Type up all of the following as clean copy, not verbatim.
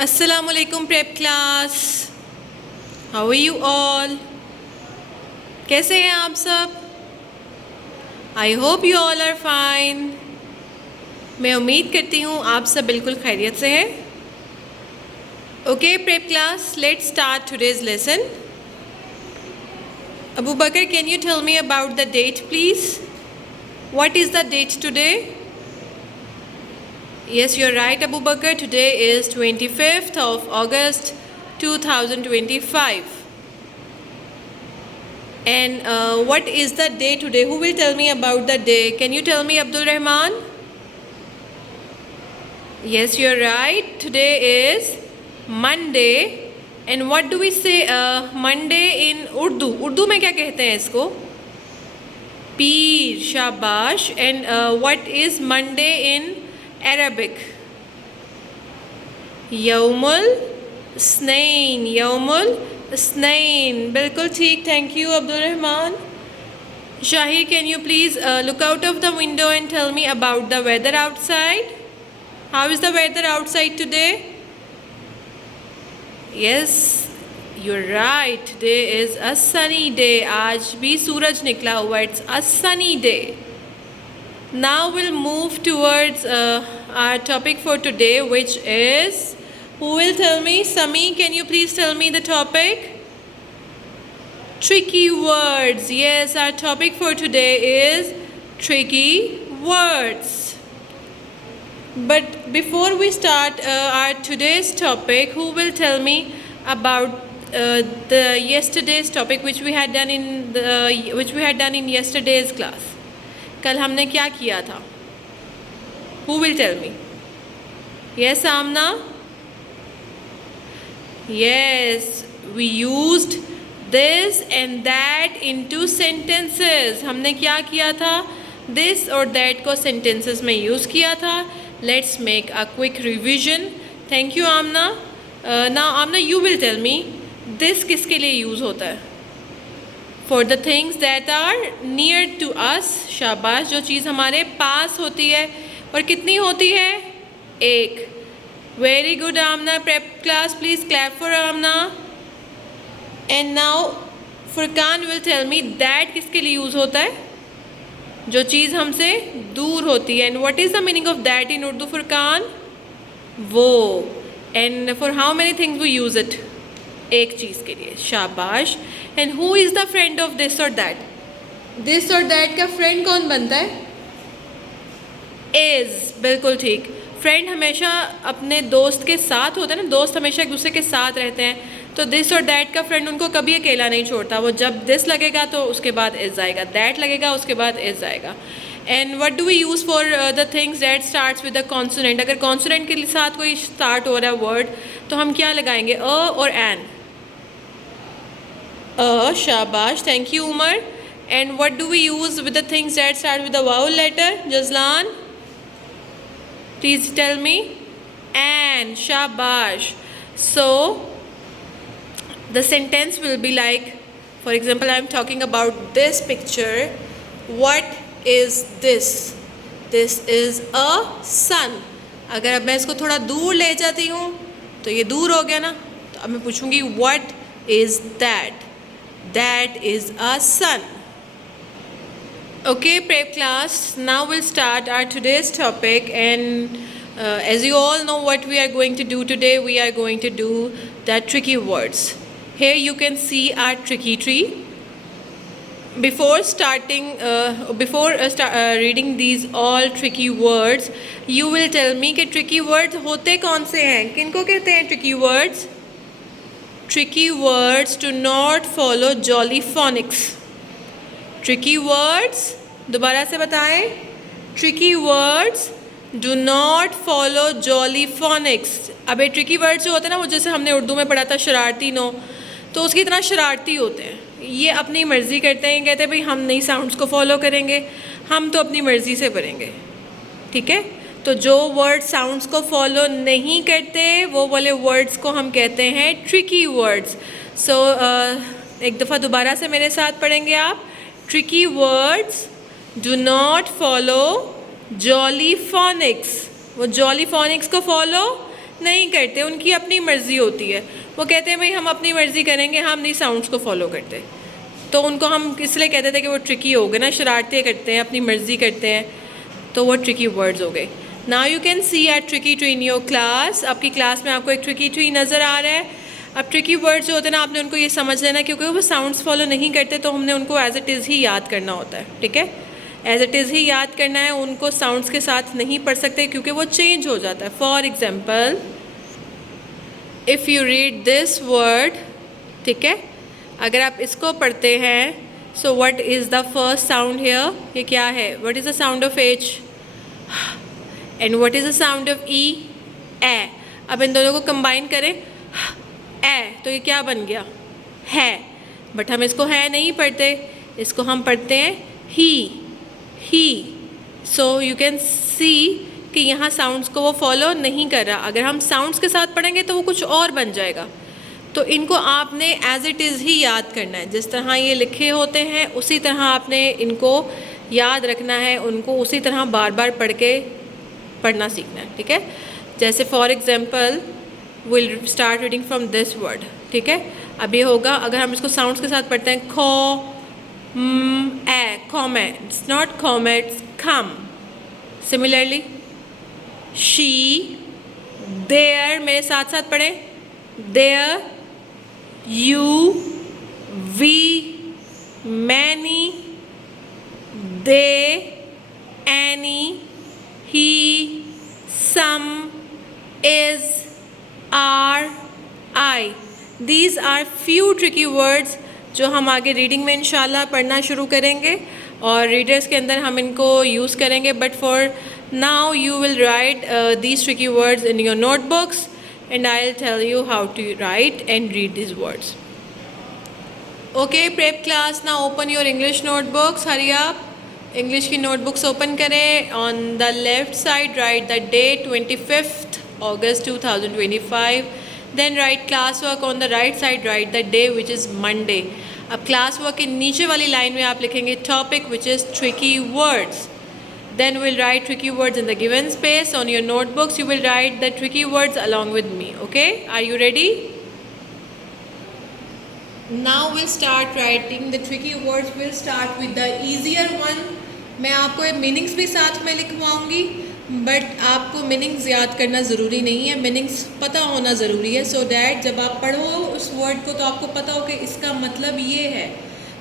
अस्सलामुअलैकुम prep class, how are you all? कैसे हैं आप सब? I hope you all are fine. मैं उम्मीद करती हूँ आप सब बिल्कुल खैरियत से हैं। Okay prep class, let's start today's lesson. Abu Bakr, can you tell me about the date please? What is the date today? Yes, you're right Abu Bakr, today is 25th of August 2025. And what is the day today? Who will tell me about the day? Can you tell me Abdul Rahman? Yes, you're right. Today is Monday. And what do we say Monday in Urdu? Urdu में क्या कहते हैं इसको? पीर, शाबाश. And what is Monday in Arabic? यौमुल स्नैन. यौमुल स्नैन, बिल्कुल ठीक. Thank you Abdul Rahman. Shahir, can you please look out of the window and tell me about the weather outside? How is the weather outside today? Yes, you're right. Today is a sunny day. आज भी सूरज निकला हुआ. It's a sunny day. Now we'll move towards our topic for today, which is, who will tell me? Sami, can you please tell me the topic? Tricky words. Yes, our topic for today is tricky words. But before we start our today's topic, who will tell me about the yesterday's topic which we had done in yesterday's class? कल हमने क्या किया था? Who will tell me? Yes, Amna? Yes, we used this and that into sentences. हमने क्या किया था? This और that को sentences में use किया था. Let's make a quick revision. Thank you, Amna. Now, Amna, you will tell me this किसके लिए use होता है? For the things that are near to us. शाबाश. जो चीज़ हमारे पास होती है. और कितनी होती है? एक. Very good, Amna. Prep class, please clap for Amna. And now, Furqan will tell me that किसके लिए use होता है? जो चीज़ हमसे दूर होती है. And what is the meaning of that in Urdu Furqan? वो. And for how many things we use it? एक चीज़ के लिए. शाबाश. And who is the friend of this और दैट? दिस और दैट का फ्रेंड कौन बनता है? इज़. बिल्कुल ठीक. फ्रेंड हमेशा अपने दोस्त के साथ होता है ना. दोस्त हमेशा एक दूसरे के साथ रहते हैं. तो दिस और दैट का फ्रेंड उनको कभी अकेला नहीं छोड़ता. वो जब दिस लगेगा तो उसके बाद इज़ आएगा, दैट लगेगा उसके बाद इज़ आएगा. And what do we use for the things that starts with the consonant? अगर कॉन्सोनेंट के साथ कोई स्टार्ट हो रहा है वर्ड तो हम क्या लगाएंगे? अ और एन. अ. शाबाश. Thank you Umar. And what do we use with the things that start with the vowel letter? Jazlan, please tell me. An. शाबाश. So the sentence will be like, for example, I am talking about this picture. What is this? This is a sun. अगर अब मैं इसको थोड़ा दूर ले जाती हूँ तो ये दूर हो गया ना. तो अब मैं पूछूंगी what is that? That is a sun. Okay, prep class. Now we'll start our today's topic, and as you all know what we are going to do today, we are going to do the tricky words. Here you can see our tricky tree. Before reading these all tricky words, you will tell me कि tricky words होते कौन से हैं? किनको कहते हैं tricky words? Tricky words do not follow jolly phonics. Tricky words, दोबारा से बताएं. Tricky words do not follow jolly phonics. अब ये tricky words जो होते हैं ना, वो जैसे हमने उर्दू में पढ़ा था शरारती नो, तो उसकी तरह शरारती होते हैं. ये अपनी मर्ज़ी करते हैं. कहते हैं भाई हम नहीं साउंड्स को फॉलो करेंगे, हम तो अपनी मर्ज़ी से पढ़ेंगे. ठीक है. तो जो वर्ड साउंड्स को फॉलो नहीं करते वो वाले वर्ड्स को हम कहते हैं ट्रिकी वर्ड्स. सो एक दफ़ा दोबारा से मेरे साथ पढ़ेंगे आप. Tricky words do not follow jolly phoenix. वो जॉली फोनिक्स को फॉलो नहीं करते, उनकी अपनी मर्ज़ी होती है। वो कहते हैं भाई हम अपनी मर्ज़ी करेंगे, हम नहीं साउंड्स को फॉलो करते। तो उनको हम इसलिए कहते थे कि वो ट्रिकी हो गए ना, शरारतें करते हैं, अपनी मर्ज़ी करते हैं, तो वो ट्रिकी वर्ड्स हो गए। Now you can see a tricky tree in your class. आपकी क्लास में आपको एक ट्रिकी ट्री नज़र आ रहा है। अब ट्रिकी वर्ड्स जो होते हैं ना, आपने उनको ये समझ लेना, क्योंकि वो साउंड्स फॉलो नहीं करते तो हमने उनको एज इट इज़ ही याद करना होता है, ठीक है। एज इट इज़ ही याद करना है, उनको साउंड्स के साथ नहीं पढ़ सकते क्योंकि वो चेंज हो जाता है। For example, if you read this word, ठीक है, अगर आप इसको पढ़ते हैं, so what is the first sound here, ये क्या है, what is the sound of H and what is the sound of E, A. अब इन दोनों को कंबाइन करें, ए, तो ये क्या बन गया, है। बट हम इसको है नहीं पढ़ते, इसको हम पढ़ते हैं ही। सो यू कैन सी कि यहाँ साउंड्स को वो फॉलो नहीं कर रहा। अगर हम साउंड्स के साथ पढ़ेंगे तो वो कुछ और बन जाएगा। तो इनको आपने एज इट इज़ ही याद करना है, जिस तरह ये लिखे होते हैं उसी तरह आपने इनको याद रखना है, उनको उसी तरह बार बार पढ़ के पढ़ना सीखना है, ठीक है। जैसे for example will start reading from this word, ठीक है। अब ये होगा, अगर हम इसको साउंड्स के साथ पढ़ते हैं, खो ए, कॉमे, इट्स नॉट कॉमे, it's come. Similarly she, there, मेरे साथ साथ पढ़ें, there, you, we, many, they, any, he, some, is, are, I. These are few tricky words जो हम आगे रीडिंग में इंशाल्लाह पढ़ना शुरू करेंगे और रीडर्स के अंदर हम इनको यूज़ करेंगे। But for now you will write these tricky words in your notebooks and I'll tell you how to write and read these words. Okay, prep class, now open your English notebooks. Hurry up. English की notebooks open करें। On the left side write the date 25th August 2025. Then write class work. On the right side write the day which is Monday. अब class work के नीचे वाली line में आप लिखेंगे topic which is tricky words. Then we'll write tricky words in the given space. On your notebooks you will write the tricky words along with me. Okay, are you ready? Now we'll start writing the tricky words. We'll start with the easier one. मैं आपको meanings भी साथ में लिखवाऊंगी, but आपको meanings याद करना ज़रूरी नहीं है, मीनिंग्स पता होना ज़रूरी है, सो डैट जब आप पढ़ो उस वर्ड को तो आपको पता हो कि इसका मतलब ये है.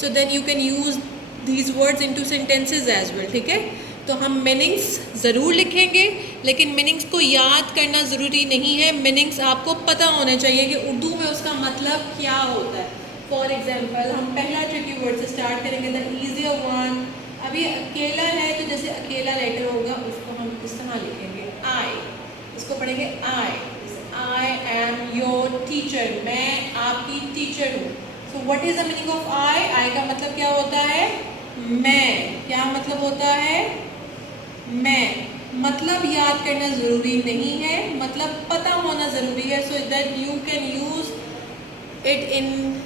So then you can use these words into sentences as well. ठीक है, तो हम मीनिंग्स ज़रूर लिखेंगे, लेकिन मीनिंग्स को याद करना ज़रूरी नहीं है. मीनिंग्स आपको पता होने चाहिए कि उर्दू में उसका मतलब क्या होता है. फॉर एग्जाम्पल हम पहला ट्रिकी वर्ड से स्टार्ट करेंगे, द ईजियर वन. अभी अकेला है तो जैसे अकेला लेटर होगा उसको हम इस तरह लिखेंगे आई. इसको पढ़ेंगे I. I am your teacher. मैं आपकी टीचर हूँ. So what is the meaning of I? I का मतलब क्या होता है? मैं. क्या मतलब होता है? मैं. मतलब याद करना ज़रूरी नहीं है, मतलब पता होना ज़रूरी है, so that you can use it in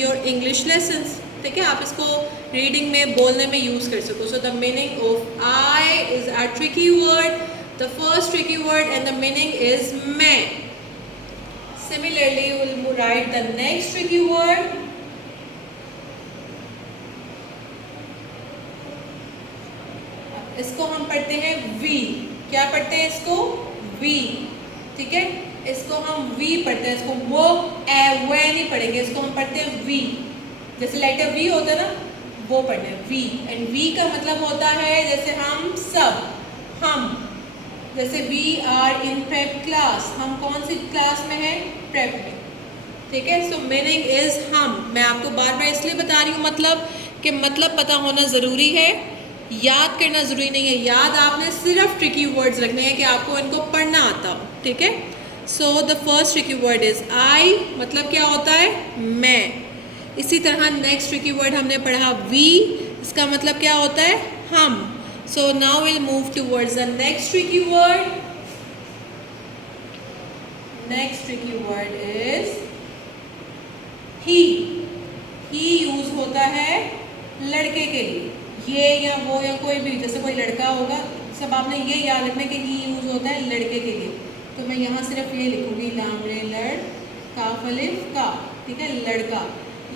your English lessons. ठीक है, आप इसको रीडिंग में बोलने में यूज़ कर सको. So the meaning of I is a tricky word. The first tricky word and the meaning is मैं. Similarly will write the next tricky word. इसको हम पढ़ते हैं वी. क्या पढ़ते हैं इसको? वी. ठीक है, इसको हम वी पढ़ते हैं. इसको वो ए वे नहीं पढ़ेंगे, इसको हम पढ़ते हैं वी. जैसे लेटर वी होता है ना, वो पढ़ना है वी. एंड वी का मतलब होता है जैसे हम सब, हम. जैसे we are in prep class. हम कौन सी क्लास में हैं? प्रेप में. ठीक है, सो मीनिंग इज हम. मैं आपको बार बार इसलिए बता रही हूँ मतलब कि मतलब पता होना ज़रूरी है, याद करना ज़रूरी नहीं है. याद आपने सिर्फ ट्रिकी वर्ड्स रखने हैं कि आपको इनको पढ़ना आता हो. ठीक है, so the first tricky word is I. मतलब क्या होता है? मैं. इसी तरह नेक्स्ट ट्रिकी वर्ड हमने पढ़ा वी. इसका मतलब क्या होता है? हम. So now will move towards the next tricky word. Next tricky word is he. He use होता है लड़के के लिए. ये या वो या कोई भी, जैसे कोई लड़का होगा, सब आपने ये याद रखना कि ही यूज होता है लड़के के लिए. तो मैं यहाँ सिर्फ ये लिखूँगी लाम रे लड़ काफ अलिफ का, ठीक है, लड़का।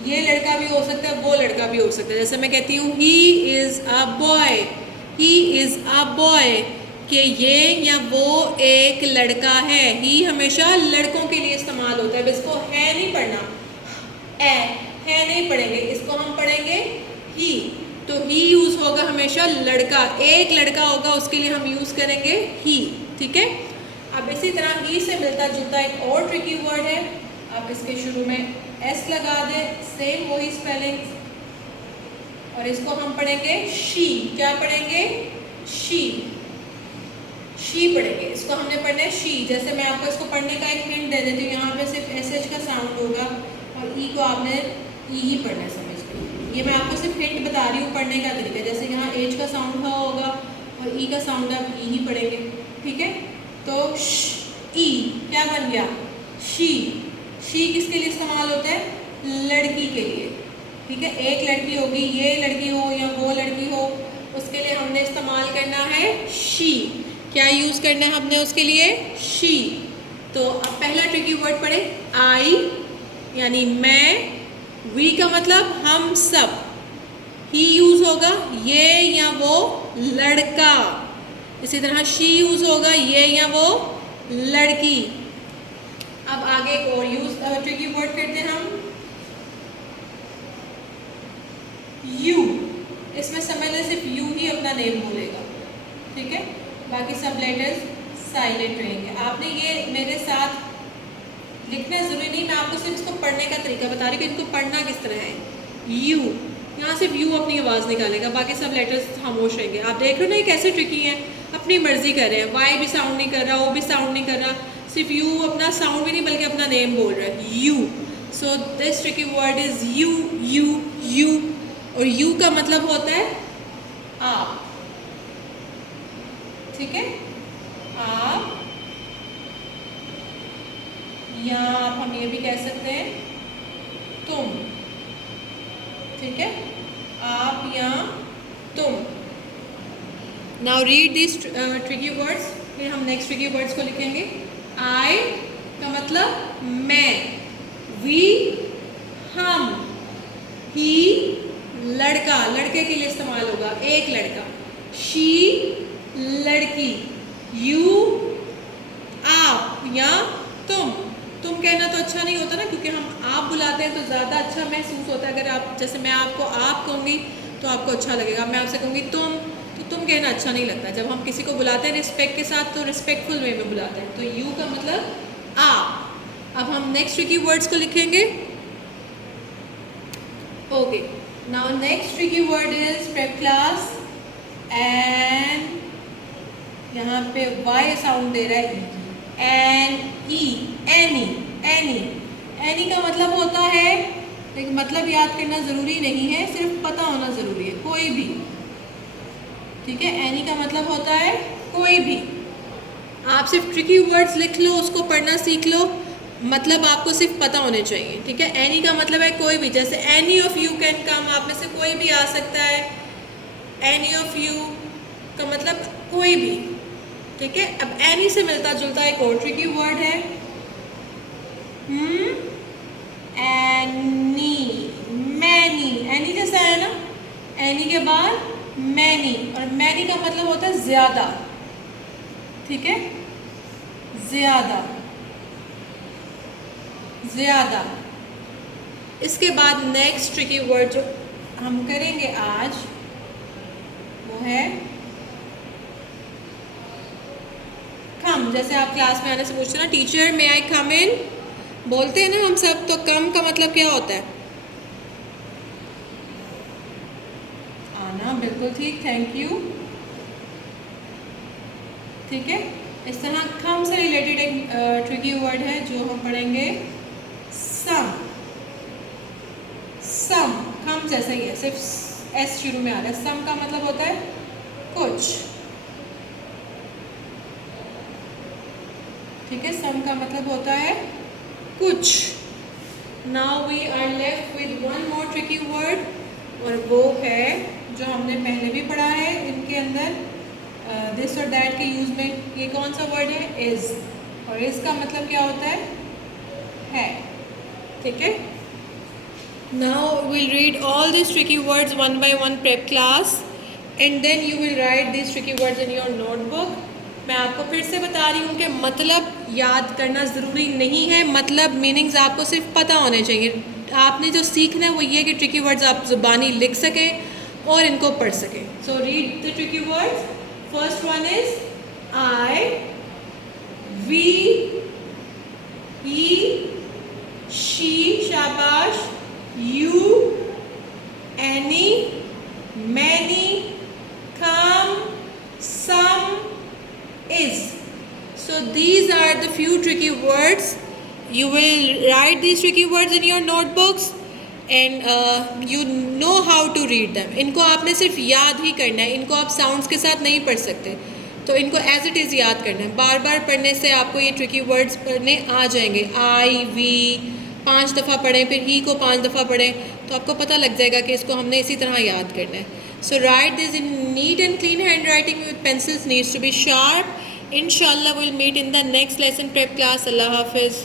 ये लड़का भी हो सकता है, वो लड़का भी हो सकता है। जैसे मैं कहती हूँ he is a boy, he is a boy, कि ये या वो एक लड़का है। ही हमेशा लड़कों के लिए इस्तेमाल होता है। अब इसको है नहीं पढ़ना, है नहीं पढ़ेंगे, इसको हम पढ़ेंगे ही। तो ही यूज़ होगा हमेशा लड़का, एक लड़का होगा उसके लिए हम यूज़ करेंगे ही, ठीक है। अब इसी तरह ही से मिलता जुलता एक और ट्रिकी वर्ड है। आप इसके शुरू में एस लगा दें, सेम वही स्पेलिंग, और इसको हम पढ़ेंगे शी। क्या पढ़ेंगे? शी, शी पढ़ेंगे। इसको हमने पढ़ना है शी। जैसे मैं आपको इसको पढ़ने का एक हिंट दे देती हूँ, यहाँ पे सिर्फ एस एच का साउंड होगा और ई को आपने ई ही पढ़ना है, समझ गए। ये मैं आपको सिर्फ हिंट बता रही हूँ पढ़ने का तरीका। जैसे यहाँ एच का साउंड होगा और ई का साउंड आप ई ही पढ़ेंगे, ठीक है। तो ई क्या बन गया? शी। शी किसके लिए इस्तेमाल होता है? लड़की के लिए, ठीक है। एक लड़की होगी, ये लड़की हो या वो लड़की हो, उसके लिए हमने इस्तेमाल करना है शी। क्या यूज़ करना है हमने उसके लिए? शी। तो अब पहला ट्रिकी वर्ड पढ़े, आई यानी मैं, वी का मतलब हम सब, ही यूज़ होगा ये या वो लड़का, इसी तरह शी यूज़ होगा ये या वो लड़की। अब आगे एक और यूज ट्रिकी वर्ड करते हैं हम, यू। इसमें समझ लें सिर्फ यू ही अपना नेम बोलेगा, ठीक है, बाकी सब लेटर्स साइलेंट रहेंगे। आपने ये मेरे साथ लिखना ज़रूरी नहीं, मैं आपको सिर्फ इसको पढ़ने का तरीका बता रही हूँ कि इनको पढ़ना किस तरह है। यू, यहाँ सिर्फ यू अपनी आवाज़ निकालेगा, बाकी सब लेटर्स खामोश रहेंगे। आप देख रहे हो ना ये कैसे ट्रिकी है, अपनी मर्जी कर रहे हैं। वाई भी साउंड नहीं कर रहा, ओ भी साउंड नहीं कर रहा, सिर्फ यू अपना साउंड भी नहीं बल्कि अपना नेम बोल रहा है, you. So this tricky word is you, you, you. और यू का मतलब होता है आप, ठीक है, आप, या आप हम ये भी कह सकते हैं तुम, ठीक है, आप या तुम। Now read this tricky words. फिर हम नेक्स्ट ट्रिकी वर्ड्स को लिखेंगे। आई का मतलब मैं, वी हम, ही लड़का, लड़के के लिए इस्तेमाल होगा, एक लड़का, शी लड़की, यू आप या तुम। तुम कहना तो अच्छा नहीं होता ना, क्योंकि हम आप बुलाते हैं तो ज़्यादा अच्छा महसूस होता है। अगर आप, जैसे मैं आपको आप कहूँगी तो आपको अच्छा लगेगा, मैं आपसे कहूँगी तुम, तो तुम कहना अच्छा नहीं लगता। जब हम किसी को बुलाते हैं रिस्पेक्ट के साथ तो रिस्पेक्टफुल वे में बुलाते हैं। तो यू का मतलब आप। अब हम नेक्स्ट ट्रिकी वर्ड्स को लिखेंगे। Okay, now next tricky word is prep class, and यहाँ पे वाई साउंड दे रहा है, N E, any, any. Any का मतलब होता है, लेकिन मतलब याद करना ज़रूरी नहीं है, सिर्फ पता होना ज़रूरी है, कोई भी, ठीक है। एनी का मतलब होता है कोई भी। आप सिर्फ ट्रिकी वर्ड्स लिख लो, उसको पढ़ना सीख लो, मतलब आपको सिर्फ पता होने चाहिए, ठीक है। एनी का मतलब है कोई भी, जैसे any of you can come, आप में से कोई भी आ सकता है। एनी ऑफ यू का मतलब कोई भी, ठीक है। अब एनी से मिलता जुलता एक और ट्रिकी वर्ड है, एनी, मैनी। एनी जैसा है ना, एनी के बाद मैनी, और मैनी का मतलब होता है ज़्यादा, ठीक है, ज़्यादा, ज़्यादा। इसके बाद नेक्स्ट ट्रिकी वर्ड जो हम करेंगे आज वो है कम। जैसे आप क्लास में आने से पूछते हैं ना, टीचर मे आई कम इन, बोलते हैं ना हम सब, तो कम का मतलब क्या होता है? आना, बिल्कुल ठीक, थैंक यू, ठीक है। इस तरह कम से रिलेटेड एक ट्रिकी वर्ड है जो हम पढ़ेंगे, सम। सम कम जैसा ही है, सिर्फ एस शुरू में आ रहा है। सम का मतलब होता है कुछ, ठीक है, सम का मतलब होता है कुछ। Now we are left with one more tricky word, और वो है जो हमने पहले भी पढ़ा है इनके अंदर, दिस और दैट के यूज़ में। ये कौन सा वर्ड है? इज़। और इसका मतलब क्या होता है, ठीक है। Now we'll read all these tricky words one by one prep class and then you will write these tricky words in your notebook. मैं आपको फिर से बता रही हूँ कि मतलब याद करना ज़रूरी नहीं है, मतलब मीनिंग्स आपको सिर्फ पता होने चाहिए। आपने जो सीखना है वो ये कि ट्रिकी वर्ड्स आप ज़ुबानी लिख सकें और इनको पढ़ सकें। So read the tricky words. First one is I, we, he, she, शाबाश, you, any, many, come, some, is. So these are the few tricky words. You will write these tricky words in your notebooks and you know how to read them. इनको आपने सिर्फ याद ही करना है, इनको आप sounds के साथ नहीं पढ़ सकते, तो इनको एज इट इज़ याद करना है। बार बार पढ़ने से आपको ये ट्रिकी वर्ड्स पढ़ने आ जाएंगे। आई, वी 5 दफ़ा पढ़ें, फिर ही को 5 दफ़ा पढ़ें, तो आपको पता लग जाएगा कि इसको हमने इसी तरह याद करना है। So write this in neat and clean hand writing with pencils needs to be sharp. इंशाल्लाह will meet in the next lesson prep class. अल्लाह हाफिज़।